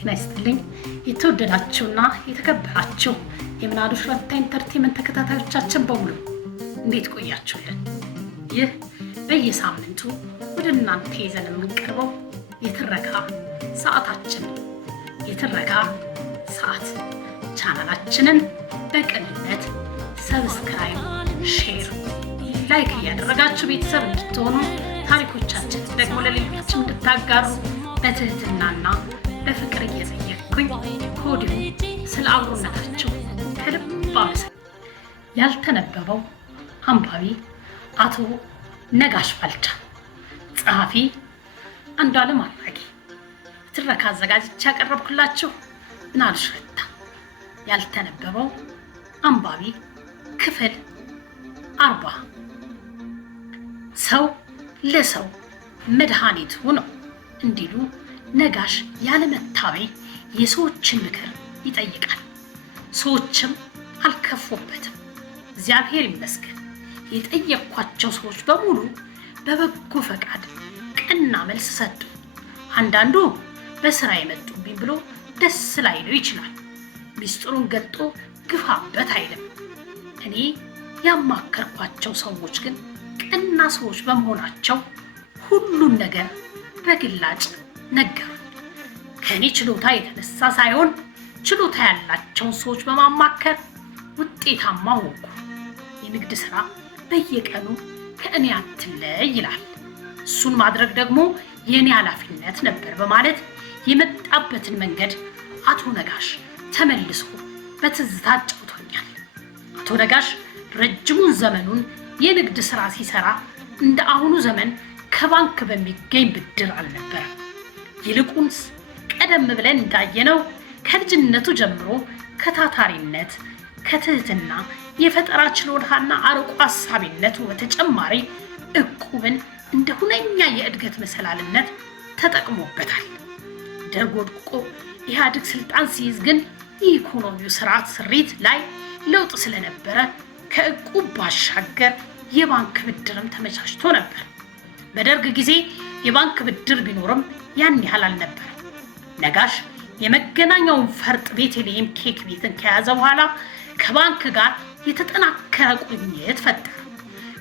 ጤና ይስጥልኝ የተወደዳችሁና የተከበራችሁ የምናሉሽ ረታ ኢንተርቴይንመንት ተከታታዮቻችን በሙሉ እንዴት ቆያችሁልን? ይህ በየሳምንቱ ወደ እናንተ ይዘን የምንቀርበው የትረካ ሰዓታችን የትረካ ሰዓት ቻናላችንን በቅንነት ሰብስክራይብ፣ ሼር፣ ላይክ እያደረጋችሁ ቤተሰብ እንድትሆኑ ታሪኮቻችን ደግሞ ለሌሎችም እንድታጋሩ በትህትናና በፍቅር እየጠየቅኩኝ ከወዲሁ ስለ አብሮነታቸው ከልብ አመሰግናለሁ። ያልተነበበው አንባቢ አቶ ነጋሽ ባልቻ፣ ጸሐፊ አንዱዓለም አራጌ፣ ትረካ አዘጋጅቼ ያቀረብኩላችሁ ምናሉሽ ረታ። ያልተነበበው አንባቢ ክፍል 40። ሰው ለሰው መድኃኒቱ ነው እንዲሉ ነጋሽ ያለመታበይ የሰዎችን ምክር ይጠይቃል። ሰዎችም አልከፉበትም። እግዚአብሔር ይመስገን። የጠየኳቸው ሰዎች በሙሉ በበጎ ፈቃድ ቀና መልስ ሰጡ። አንዳንዱ በስራ የመጡብኝ ብሎ ደስ ላይለው ይችላል። ሚስጥሩን ገልጦ ግፋበት አይልም። እኔ ያማከርኳቸው ሰዎች ግን ቀና ሰዎች በመሆናቸው ሁሉን ነገር በግላጭ ነገሩ። ከኔ ችሎታ የተነሳ ሳይሆን ችሎታ ያላቸውን ሰዎች በማማከር ውጤታማ ሆንኩ። የንግድ ስራ በየቀኑ ከእኔ አትለይ ይላል። እሱን ማድረግ ደግሞ የኔ ኃላፊነት ነበር በማለት የመጣበትን መንገድ አቶ ነጋሽ ተመልሶ በትዝታ አጫውቶኛል። አቶ ነጋሽ ረጅሙን ዘመኑን የንግድ ስራ ሲሰራ እንደ አሁኑ ዘመን ከባንክ በሚገኝ ብድር አልነበረም። ይልቁንስ ቀደም ብለን እንዳየነው ከልጅነቱ ጀምሮ ከታታሪነት፣ ከትህትና፣ የፈጠራ ችሎታና አርቆ አሳቢነቱ በተጨማሪ እቁብን እንደ ሁነኛ የእድገት መሰላልነት ተጠቅሞበታል። ደርግ ወድቆ ኢህአዴግ ስልጣን ሲይዝ ግን የኢኮኖሚው ስርዓት ስሪት ላይ ለውጥ ስለነበረ ከእቁብ ባሻገር የባንክ ብድርም ተመቻችቶ ነበር። በደርግ ጊዜ የባንክ ብድር ቢኖርም ያን ያህል አልነበረም። ነጋሽ የመገናኛውን ፈርጥ ቤተልሔም ኬክ ቤትን ከያዘ በኋላ ከባንክ ጋር የተጠናከረ ቁርኝት ፈጠረ።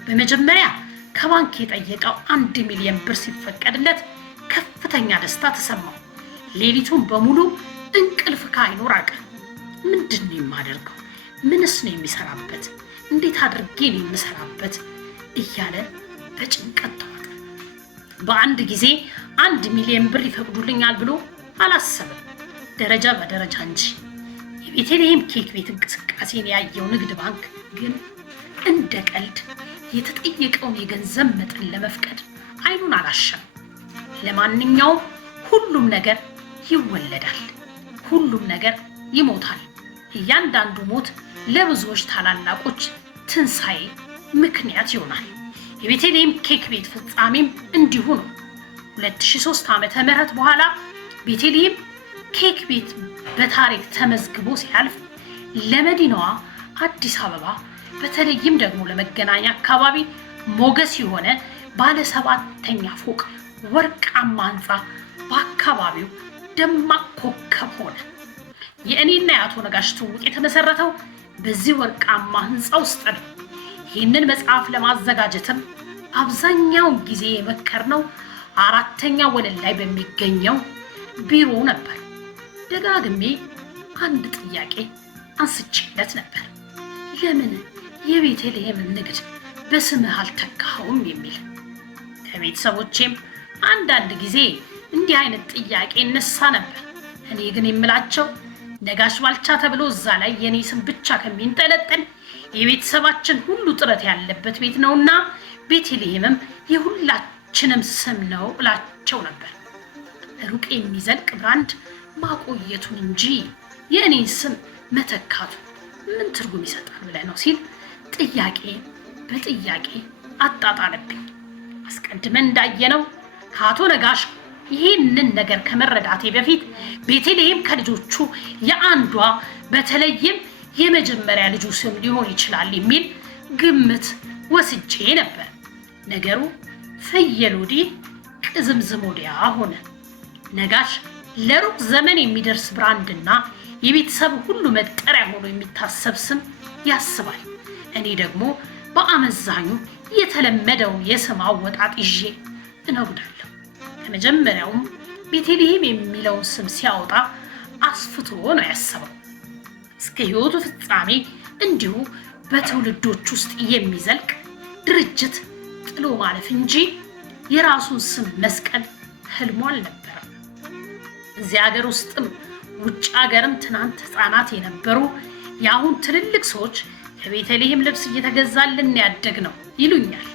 በመጀመሪያ ከባንክ የጠየቀው 1 ሚሊዮን ብር ሲፈቀድለት ከፍተኛ ደስታ ተሰማው። ሌሊቱን በሙሉ እንቅልፍ ከዓይኑ ራቀ። ምንድን ነው የማደርገው? ምንስ ነው የሚሰራበት? እንዴት አድርጌ ነው የምሰራበት? እያለ በጭንቀት ተዋጠ። በአንድ ጊዜ 1 ሚሊዮን ብር ይፈቅዱልኛል ብሎ አላሰበም። ደረጃ በደረጃ እንጂ። የቤተልሔም ኬክ ቤት እንቅስቃሴን ያየው ንግድ ባንክ ግን እንደ ቀልድ የተጠየቀውን የገንዘብ መጠን ለመፍቀድ አይኑን አላሸም። ለማንኛውም ሁሉም ነገር ይወለዳል፣ ሁሉም ነገር ይሞታል። እያንዳንዱ ሞት ለብዙዎች ታላላቆች ትንሣኤ ምክንያት ይሆናል። የቤተልሔም ኬክ ቤት ፍጻሜም እንዲሁ ነው። 2003 ዓመተ ምህረት በኋላ ቤተልሔም ኬክ ቤት በታሪክ ተመዝግቦ ሲያልፍ ለመዲናዋ አዲስ አበባ በተለይም ደግሞ ለመገናኛ አካባቢ ሞገስ የሆነ ባለ 7ኛ ፎቅ ወርቃማ ህንፃ በአካባቢው ደማቅ ኮከብ ሆነ። የእኔና የአቶ ነጋሽ ትውውቅ የተመሰረተው በዚህ ወርቃማ ህንፃ ውስጥ ነው። ይህንን መጽሐፍ ለማዘጋጀትም አብዛኛውን ጊዜ የመከርነው 4ኛ ወለል ላይ በሚገኘው ቢሮ ነበር። ደጋግሜ አንድ ጥያቄ አንስቼለት ነበር። ለምን የቤተልሔም ንግድ በስምህ አልተካኸውም የሚል። ከቤተሰቦቼም አንዳንድ ጊዜ እንዲህ አይነት ጥያቄ ይነሳ ነበር። እኔ ግን የምላቸው ነጋሽ ባልቻ ተብሎ እዛ ላይ የኔ ስም ብቻ ከሚንጠለጠል የቤተሰባችን ሁሉ ጥረት ያለበት ቤት ነውና ቤተልሔምም የሁላችንም ስም ነው እላቸው ነበር። ሩቅ የሚዘልቅ ብራንድ ማቆየቱን እንጂ የእኔን ስም መተካቱ ምን ትርጉም ይሰጣል ብለህ ነው ሲል ጥያቄ በጥያቄ አጣጣለብኝ። አስቀድመን እንዳየነው ከአቶ ነጋሽ ይህንን ነገር ከመረዳቴ በፊት ቤተልሔም ከልጆቹ የአንዷ በተለይም የመጀመሪያ ልጁ ስም ሊሆን ይችላል የሚል ግምት ወስጄ ነበር። ነገሩ ፍየል ወዲህ ቅዝምዝም ወዲያ ሆነ። ነጋሽ ለሩቅ ዘመን የሚደርስ ብራንድና የቤተሰብ ሁሉ መጠሪያ ሆኖ የሚታሰብ ስም ያስባል። እኔ ደግሞ በአመዛኙ የተለመደው የስም አወጣጥ ይዤ እነጉዳለሁ። ከመጀመሪያውም ቤተልሔም የሚለውን ስም ሲያወጣ አስፍቶ ነው ያሰበው። እስከ ሕይወቱ ፍጻሜ እንዲሁ በትውልዶች ውስጥ የሚዘልቅ ድርጅት ጥሎ ማለፍ እንጂ የራሱን ስም መስቀል ህልሙ አልነበረም። እዚህ ሀገር ውስጥም ውጭ ሀገርም ትናንት ህፃናት የነበሩ የአሁን ትልልቅ ሰዎች ከቤተልሔም ልብስ እየተገዛልን ያደግ ነው ይሉኛል።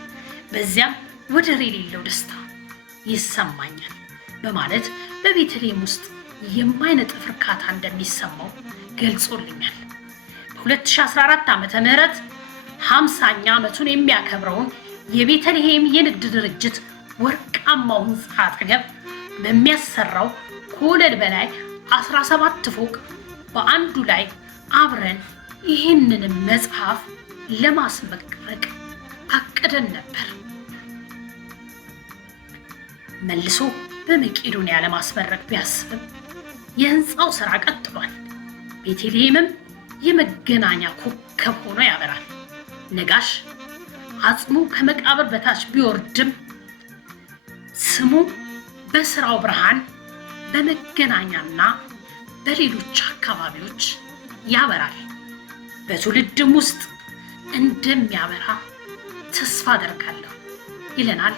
በዚያም ወደር የሌለው ደስታ ይሰማኛል በማለት በቤተልሔም ውስጥ የማይነጥፍ እርካታ እንደሚሰማው ገልጾልኛል። በ2014 ዓ.ም 50ኛ ዓመቱን የሚያከብረውን የቤተልሔም የንግድ ድርጅት ወርቃማው ህንፃ አጠገብ በሚያሰራው ከወለል በላይ 17 ፎቅ በአንዱ ላይ አብረን ይህንን መጽሐፍ ለማስመረቅ አቅደን ነበር። መልሶ በመቄዶንያ ለማስመረቅ ቢያስብም የህንፃው ስራ ቀጥሏል። ቤተልሔምም የመገናኛ ኮከብ ሆኖ ያበራል። ነጋሽ አጽሙ ከመቃብር በታች ቢወርድም ስሙ በስራው ብርሃን በመገናኛና በሌሎች አካባቢዎች ያበራል። በትውልድም ውስጥ እንደሚያበራ ተስፋ አደርጋለሁ ይለናል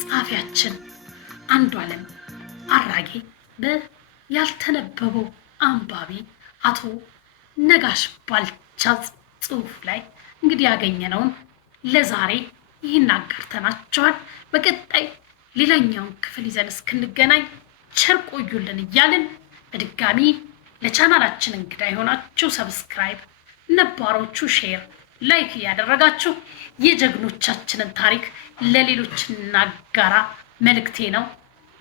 ጸሐፊያችን አንዱዓለም አራጌ በያልተነበበው አንባቢ አቶ ነጋሽ ባልቻ ጽሑፍ ላይ እንግዲህ ያገኘነውን ለዛሬ ይህን አጋርተናችኋል። በቀጣይ ሌላኛውን ክፍል ይዘን እስክንገናኝ ቸር ቆዩልን እያልን በድጋሚ ለቻናላችን እንግዳ የሆናችሁ ሰብስክራይብ፣ ነባሮቹ ሼር፣ ላይክ እያደረጋችሁ የጀግኖቻችንን ታሪክ ለሌሎች እናጋራ መልእክቴ ነው።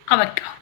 አበቃው።